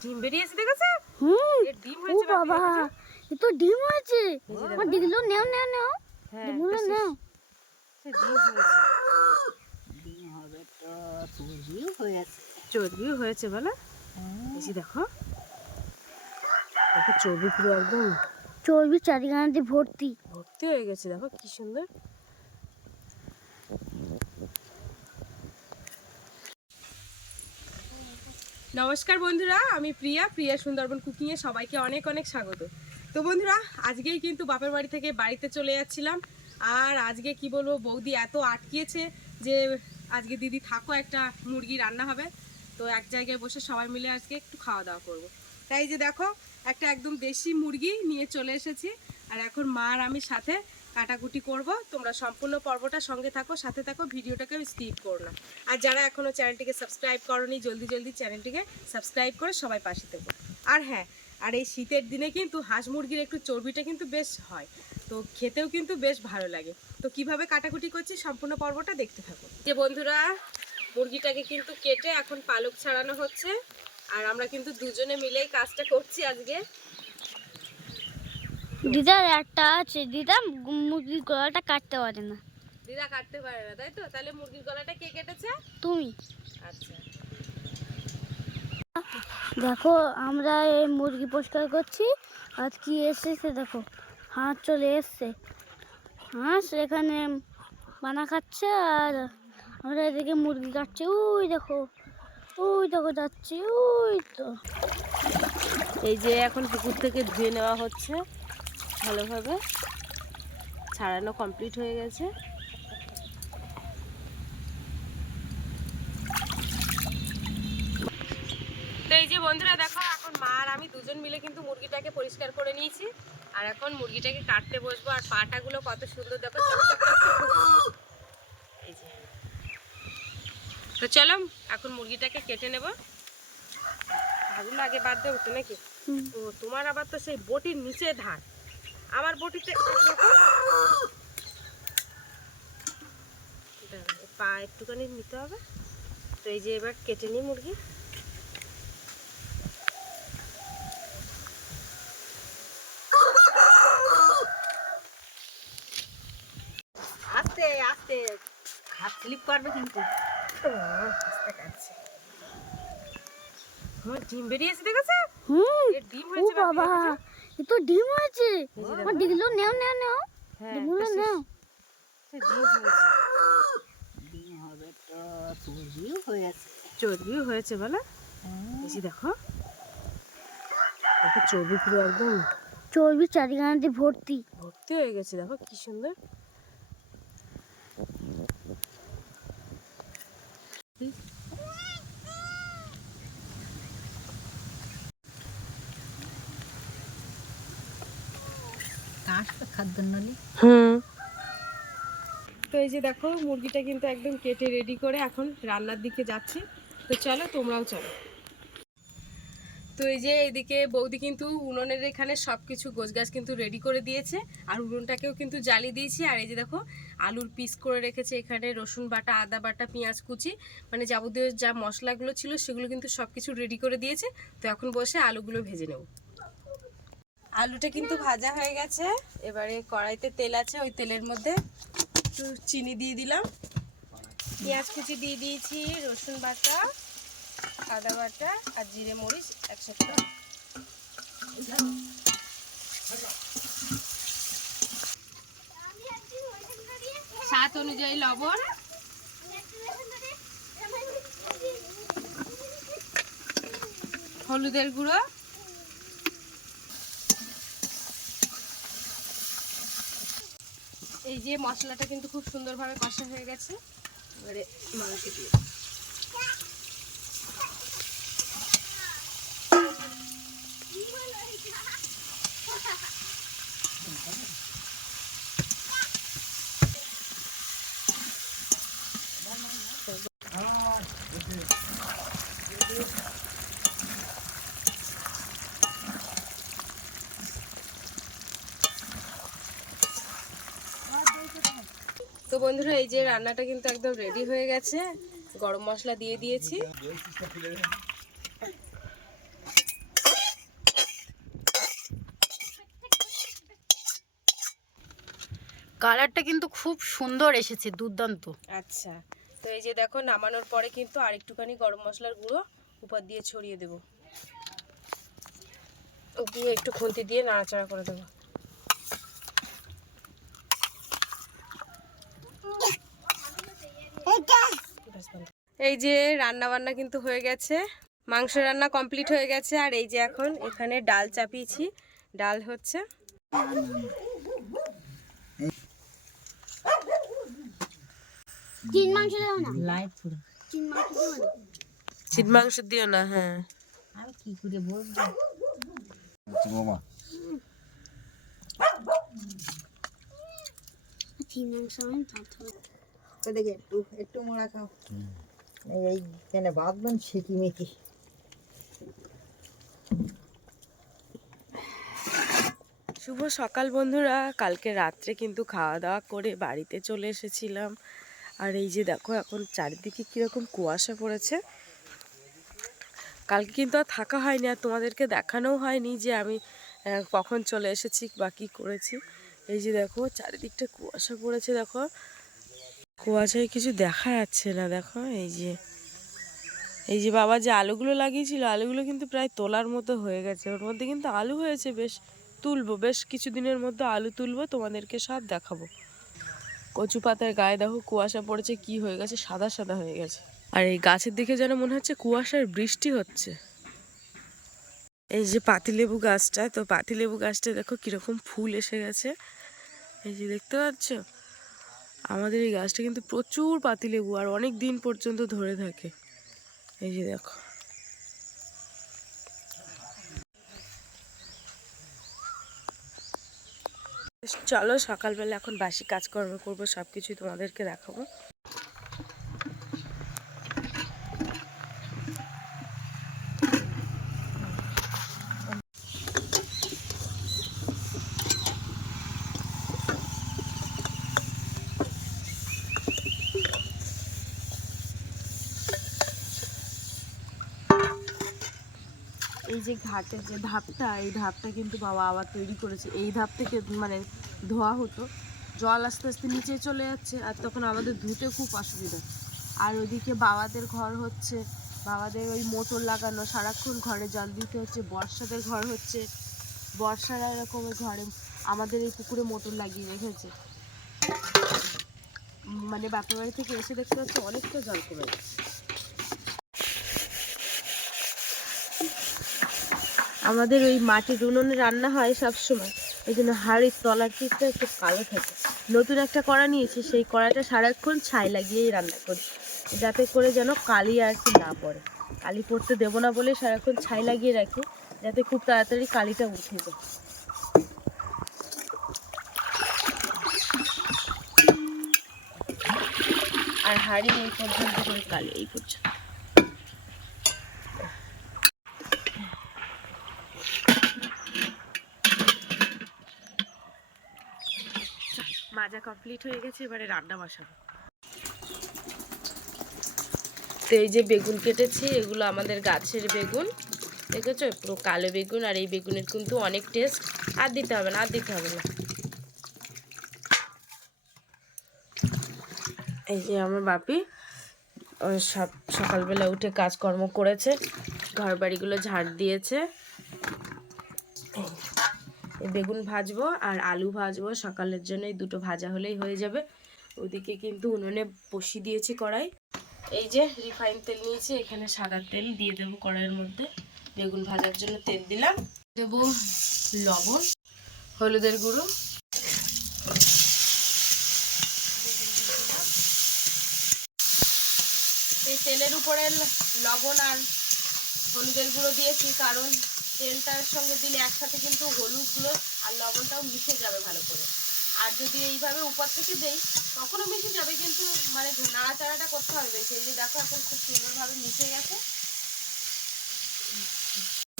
ডিম বেরিয়েছে দেখেছ? হুম। ডিম হয়েছে বাবা এ তো ডিম হয়েছে। আমার। নেও নেও নেও। হ্যাঁ ডিমগুলো নেও। ডিম হয়েছে। ডিম হবে তো চর্বিও হয়েছে। বলো? দেখো। দেখো চর্বি পুরো একদম চর্বি চারিখানাতে ভর্তি। ভর্তি হয়ে গেছে দেখো কি সুন্দর। নমস্কার বন্ধুরা, আমি প্রিয়া প্রিয়া সুন্দরবন কুকিংয়ে সবাইকে অনেক অনেক স্বাগত। তো বন্ধুরা, আজকেই কিন্তু বাপের বাড়ি থেকে বাড়িতে চলে যাচ্ছিলাম। আর আজকে কি বলব, বৌদি এত আটকিয়েছে যে আজকে দিদি থাকো, একটা মুরগি রান্না হবে। তো এক জায়গায় বসে সবাই মিলে আজকে একটু খাওয়া দাওয়া করব। তাই যে দেখো, একটা একদম দেশি মুরগি নিয়ে চলে এসেছি। আর এখন মা আর আমি সাথে কাটাকুটি করব, তোমরা সম্পূর্ণ পর্বটা সঙ্গে থাকো, সাথে থাকো, ভিডিওটাকে স্কিপ করো না। আর যারা এখনও চ্যানেলটিকে সাবস্ক্রাইব করনি, জলদি জলদি চ্যানেলটিকে সাবস্ক্রাইব করে সবাই পাশে থেকো। আর হ্যাঁ আর এই শীতের দিনে কিন্তু হাঁস মুরগির একটু চর্বিটা কিন্তু বেশ হয়, তো খেতেও কিন্তু বেশ ভালো লাগে। তো কীভাবে কাটাকুটি করছি সম্পূর্ণ পর্বটা দেখতে থাকো। যে বন্ধুরা, মুরগিটাকে কিন্তু কেটে এখন পালক ছাড়ানো হচ্ছে, আর আমরা কিন্তু দুজনে মিলেই কাজটা করছি আজকে। দিদার একটা আছে দিদা মুরগির গলাটা কাটতে পারে না। দিদা কাটতে পারে না তাই তো? তাহলে মুরগির গলাটা কে কেটেছে? তুমি। আচ্ছা। দেখো আমরা এই মুরগি পরিষ্কার করছি আজ কি এসেছে দেখো হাঁস চলে এসছে। হাঁস এখানে বানা খাচ্ছে আর আমরা এদিকে মুরগি কাটছি ওই দেখো ওই দেখো যাচ্ছি ওই তো। এই যে এখন পুকুর থেকে ধুয়ে নেওয়া হচ্ছে। ভালোভাবে ছাড়ানো কমপ্লিট হয়ে গেছে। তো এই যে বন্ধুরা দেখো এখন মা আর আমি দুজন মিলে কিন্তু মুরগিটাকে পরিষ্কার করে নিয়েছি। আর এখন মুরগিটাকে কাটতে বসবো আর পাটাগুলো কত সুন্দর দেখো। এই যে। তো চলো এখন মুরগিটাকে কেটে নেব। ভাগুলো আগে বাদ দেবো তো নাকি। ও তোমার আবার তো সেই বটির নিচে ধান আমার বটিতে পা একটুখানি নিতে হবে। তো এই যে এবার কেটে নিই মুরগি। আস্তে আস্তে। হাত স্লিপ করবে কিন্তু। আস্তে কাটছে আমার ডিম বেরিয়েছে দেখেছে? হুম ডিম হয়েছে বাবা। দেখেছ? এ তো ডিম হয়েছে এই আমার দেখো। ডিমগুলো নেও নেও নেও। হ্যাঁ ডিমগুলো নেও। বেশ, ডিম হয়েছে। ডিম হবে তো চর্বিও হয়েছে। চর্বিও হয়েছে বলো? এই দেখো। দেখো চর্বি পুরো একদম চর্বি চারিখানাতে ভর্তি। ভর্তি হয়ে গেছে দেখো কি সুন্দর। খাদ্য হুম। তো এই যে দেখো মুরগিটা কিন্তু একদম কেটে রেডি করে এখন রান্নার দিকে যাচ্ছে। তো চলো তোমরাও চলো। তো এই যে এদিকে বৌদি কিন্তু উনুনের এখানে সব কিছু গাছ কিন্তু রেডি করে দিয়েছে আর উনুনটাকেও কিন্তু জ্বালিয়ে দিয়েছি। আর এই যে দেখো আলুর পিস করে রেখেছে এখানে রসুন বাটা আদা বাটা পেঁয়াজ কুচি। মানে যাবতীয় যা মশলাগুলো ছিল সেগুলো কিন্তু সব কিছু রেডি করে দিয়েছে। তো এখন বসে আলুগুলো ভেজে নেব। আলুটা কিন্তু ভাজা হয়ে গেছে। এবারে কড়াইতে তেল আছে, ওই তেলের মধ্যে একটু চিনি দিয়ে দিলাম। পেঁয়াজ কুচি দিয়ে দিয়েছি, রসুন বাটা, আদা বাটা আর জিরে মরিচ একসাথে। স্বাদ অনুযায়ী লবণ। হলুদের গুঁড়ো। এই যে মশলাটা কিন্তু খুব সুন্দরভাবে কষা হয়ে গেছে। এবারে মাংস দিয়ে তো বন্ধুরা এই যে রান্নাটা কিন্তু একদম রেডি হয়ে গেছে। গরম মশলা দিয়ে দিয়েছি। কালারটা কিন্তু খুব সুন্দর এসেছে দুর্দান্ত। আচ্ছা তো এই যে দেখো নামানোর পরে কিন্তু আর একটুখানি গরম মশলার গুঁড়ো উপর দিয়ে ছড়িয়ে দেবো। একটু খুন্তি দিয়ে নাড়াচাড়া করে দেবো। এই যে রান্না বান্না কিন্তু হয়ে গেছে। মাংস রান্না কমপ্লিট হয়ে গেছে আর এই যে এখন এখানে ডাল চাপিয়েছি। ডাল হচ্ছে চিন মাংস দিও না হ্যাঁ। আমি কি করে বলব? চিন মাংস আমি ভাত একটু একটু মোড়া খাও। এই কেন বাঁধবেন মিকি শুভ সকাল বন্ধুরা। কালকে রাত্রে কিন্তু খাওয়া দাওয়া করে বাড়িতে চলে এসেছিলাম। আর এই যে দেখো, এখন চারিদিকে কীরকম কুয়াশা পড়েছে। কালকে কিন্তু আর থাকা হয়নি, আর তোমাদেরকে দেখানোও হয়নি যে আমি কখন চলে এসেছি বা কী করেছি। এই যে দেখো, চারিদিকটা কুয়াশা পড়েছে, দেখো। কুয়াশায় কিছু দেখা যাচ্ছে না, দেখো, এই যে এই যে বাবা যে আলুগুলো লাগিয়েছিল, আলুগুলো কিন্তু প্রায় তোলার মতো হয়ে গেছে। ওর মধ্যে কিন্তু আলু হয়েছে, বেশ তুলবো, বেশ কিছুদিনের মধ্যে আলু তুলবো, তোমাদেরকে সব দেখাবো। কচু পাতার গায়ে দেখো কুয়াশা পড়েছে, কি হয়ে গেছে, সাদা সাদা হয়ে গেছে। আর এই গাছের দিকে যেন মনে হচ্ছে কুয়াশার বৃষ্টি হচ্ছে। এই যে পাতিলেবু গাছটা, তো পাতিলেবু গাছটা দেখো কীরকম ফুল এসে গেছে। এই যে দেখতে পাচ্ছ? আমাদের এই গাছটা কিন্তু প্রচুর পাতিলেবু আর অনেক দিন পর্যন্ত ধরে থাকে। এই যে দেখো। চলো সকালবেলা এখন বাসি কাজকর্ম করব সব কিছুই তোমাদেরকে দেখাবো। যে ঘাটের যে ধাপটা, এই ধাপটা কিন্তু বাবা আবার তৈরি করেছে। এই ধাপ থেকে মানে ধোয়া হতো। জল আস্তে আস্তে নিচে চলে যাচ্ছে আর তখন আমাদের ধুতে খুব অসুবিধা। আর ওদিকে বাবাদের ঘর হচ্ছে, বাবাদের ওই মোটর লাগানো, সারাক্ষণ ঘরে জল দিতে হচ্ছে, বর্ষাদের ঘর হচ্ছে। বর্ষার এরকম ঘরে আমাদের এই পুকুরে মোটর লাগিয়ে রেখেছে। মানে বাপের বাড়ি থেকে এসে দেখতে হচ্ছে অনেকটা জল কমে গেছে। আমাদের ওই মাটির উনুনে রান্না হয় সব সময় এই জন্য হাড়ির তলার পিসটা একটু কালো থাকে। নতুন একটা কড়া নিয়েছি, সেই কড়াটা সারাক্ষণ ছাই লাগিয়েই রান্না করি, যাতে করে যেন কালি আর কি না পড়ে। কালি পড়তে দেবো না বলে সারাক্ষণ ছাই লাগিয়ে রাখি, যাতে খুব তাড়াতাড়ি কালিটা উঠে যায়। আর হাড়ি এই পর্যন্ত করে কালি, এই পর্যন্ত। মাজা কমপ্লিট হয়ে গেছে, এবারে রান্না বসাবো। তো এই যে বেগুন কেটেছি, এগুলো আমাদের গাছের বেগুন, দেখেছ? পুরো কালো বেগুন আর এই বেগুনের কিন্তু অনেক টেস্ট আর দিতে হবে না, আর দিতে হবে না। এই যে আমার বাপি সব সকালবেলা উঠে কাজকর্ম করেছে ঘর বাড়িগুলো ঝাড় দিয়েছে। বেগুন ভাজবো আর আলু ভাজবো। সকালের জন্য এই দুটো ভাজা হলেই হয়ে যাবে। ওদিকে কিন্তু উনুনে বসিয়ে দিয়েছি কড়াই। এই যে রিফাইন তেল নিয়েছি, এখানে সাদা তেল দিয়ে দেবো কড়াইয়ের মধ্যে। বেগুন ভাজার জন্য তেল দিলাম। দেবো লবণ, হলুদের গুঁড়ো। এই তেলের উপরে লবণ আর হলুদের গুঁড়ো দিয়েছি, কারণ তেলটার সঙ্গে দিলে একসাথে কিন্তু হলুদগুলো আর লবণটাও মিশে যাবে ভালো করে। আর যদি এইভাবে উপর থেকে দেই তখনও মিশে যাবে কিন্তু মানে নাড়াচাড়াটা করতে হবে বেশি। এই যে দেখো এখন খুব সুন্দরভাবে মিশে গেছে।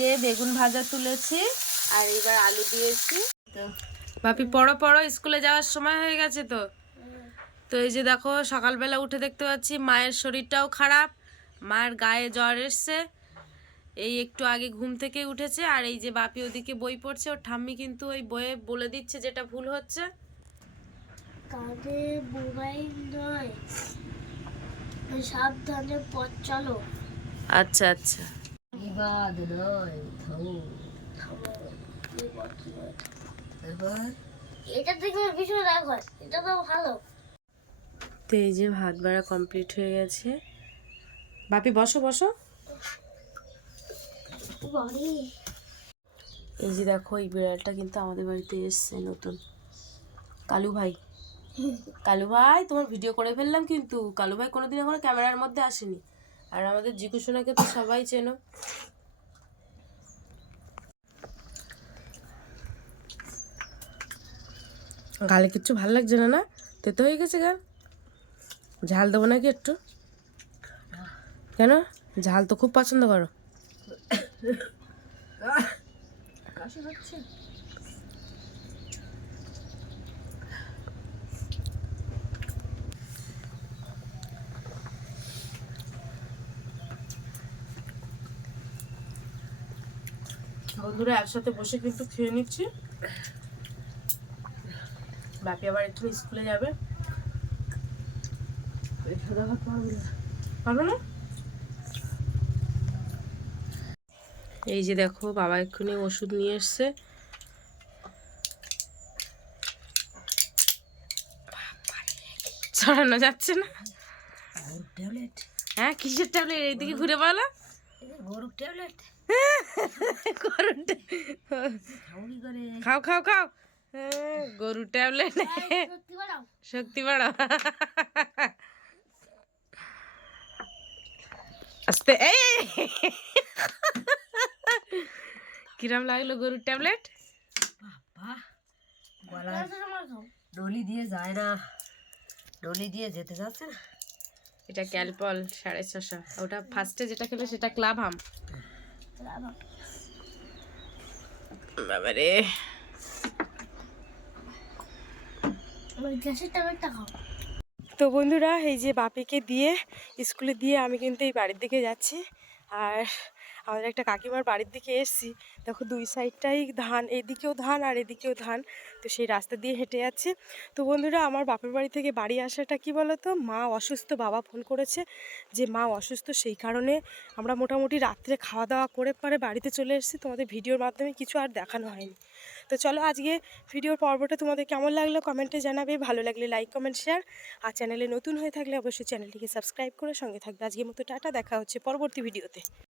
যে বেগুন ভাজা তুলেছি আর এবার আলু দিয়েছি। তো বাপি পড়ো পড়ো স্কুলে যাওয়ার সময় হয়ে গেছে তো? তো এই যে দেখো সকালবেলা উঠে দেখতে পাচ্ছি মায়ের শরীরটাও খারাপ মায়ের গায়ে জ্বর এসছে। এই একটু আগে ঘুম থেকে উঠেছে আর এই যে বাপি ওদিকে বই পড়ছে ওর ঠাম্মি কিন্তু ওই বইয়ে বলে দিচ্ছে যেটা ভুল হচ্ছে। কানে মোবাইল নয় সাবধানে পথ চলো। আচ্ছা আচ্ছা। বিবাদ নয় থামো। এটা থেকে ভীষণ রাগ হয় এটা তো ভালো। তো এই যে ভাত বাড়া কমপ্লিট হয়ে গেছে। বাপি বসো বসো। এই যে দেখো, এই বিড়ালটা কিন্তু আমাদের বাড়িতে এসছে নতুন। কালু ভাই। কালু ভাই, তোমার ভিডিও করে ফেললাম কিন্তু। কালু ভাই কোনোদিন এখনও ক্যামেরার মধ্যে আসেনি। আর আমাদের জিকু সোনাকে তো সবাই চেনো। গালে কিচ্ছু ভালো লাগছে না না? তেতো হয়ে গেছে গাল? ঝাল দেবো নাকি একটু? কেন? ঝাল তো খুব পছন্দ করো। কাশি হচ্ছে? বন্ধুরা একসাথে বসে কিন্তু খেয়ে নিচ্ছি। বাপি আবার একটু স্কুলে যাবে। পারবে না পারবে না এই যে দেখো বাবা এক্ষুনি ওষুধ নিয়ে এসছে। ছড়ানো যাচ্ছে না? হ্যাঁ কিসের ট্যাবলেট? এইদিকে ঘুরে বলো। গরুর ট্যাবলেট। খাও খাও খাও। হ্যাঁ, গরুর ট্যাবলেট। শক্তি বাড়াও। আস্তে এই কিরম লাগল গরুর ট্যাবলেট? বাবা ডলি দিয়ে যায় না। ডলি দিয়ে যেতে যাচ্ছে না। এটা ক্যালপল সাড়ে ছশো। ওটা ফার্স্টে যেটা খেলে সেটা ক্লাব হাম। বাবারে তো বন্ধুরা এই যে বাপিকে দিয়ে স্কুলে দিয়ে আমি কিন্তু এই বাড়ির দিকে যাচ্ছি। আর আমাদের একটা কাকিমার বাড়ির দিকে এসেছি, দেখো দুই সাইডটাই ধান, এদিকেও ধান আর এদিকেও ধান, তো সেই রাস্তা দিয়ে হেঁটে যাচ্ছে। তো বন্ধুরা, আমার বাপের বাড়ি থেকে বাড়ি আসাটা কি বলো তো মা অসুস্থ, বাবা ফোন করেছে যে মা অসুস্থ, সেই কারণে আমরা মোটামুটি রাত্রে খাওয়া দাওয়া করে পরে বাড়িতে চলে এসেছি। তোমাদের ভিডিওর মাধ্যমে কিছু আর দেখানো হয়নি। তো চলো আজকে ভিডিওর পর্বটা তোমাদের কেমন লাগল কমেন্টে জানাবে। ভালো লাগলে লাইক, কমেন্ট, শেয়ার। আর চ্যানেলে নতুন হয়ে থাকলে অবশ্যই চ্যানেলটিকে সাবস্ক্রাইব করে সঙ্গে থাকবে। আজকের মতো টাটা, দেখা হচ্ছে পরবর্তী ভিডিওতে।